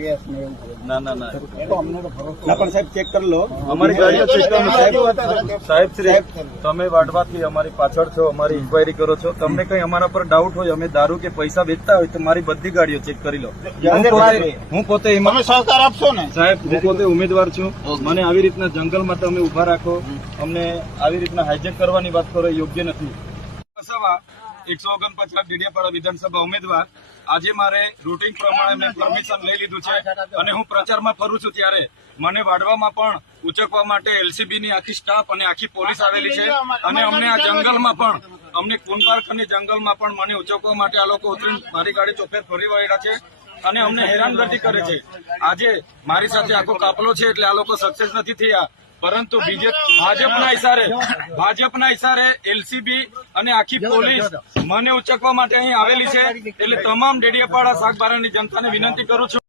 Case ને એવું ના ના ના તો અમને તો ભરોસો ના પણ સાહેબ ચેક કરી લો. અમારી ગાડીઓ ચેક કરો સાહેબ શ્રી, તમે વાડવાથી અમારી પાછળ છો, અમારી ઇન્ક્વાયરી કરો છો. તમને કઈ અમારા પર ડાઉટ હોય, અમે દારૂ કે પૈસા વેચતા હોય તો મારી બધી ગાડીઓ ચેક કરી લો. હું પોતે એમાં તમે સહકાર આપશો ને સાહેબ, હું પોતે ઉમેદવાર છું. મને આવી રીતના જંગલમાં તમે ઉભા રાખો, અમને આવી રીતના હાઈજેક કરવાની વાત કરો, યોગ્ય નથી. 149 ડેડિયાપાડા વિધાનસભા ઉમેદવાર. આજે મારે રૂટીન પ્રમાણે મેં પરમિશન લઈ લીધું છે અને હું પ્રચારમાં ફરું છું ત્યારે મને વાડવામાં પણ ઉચકવા માટે એલસીબી ની આખી સ્ટાફ અને આખી પોલીસ આવેલી છે અને અમને આ જંગલમાં પણ અમને કુંભારખંડની જંગલમાં પણ મને ઉચકવા માટે આ લોકો ઉતરીને મારી ગાડી ચોફેર ફરી વળ્યા છે અને અમને હેરાનગતિ કરે છે. આજે મારી સાથે આખો કાફલો છે એટલે આ લોકો સક્સેસ નથી થયા, પરંતુ ભાજપના ઇશારે એલસીબી અને આખી પોલીસ મને ઉચકવા માટે અહીં આવેલી છે. એટલે તમામ ડેડિયાપાડા શાકબારાની જનતાને વિનંતી કરું છું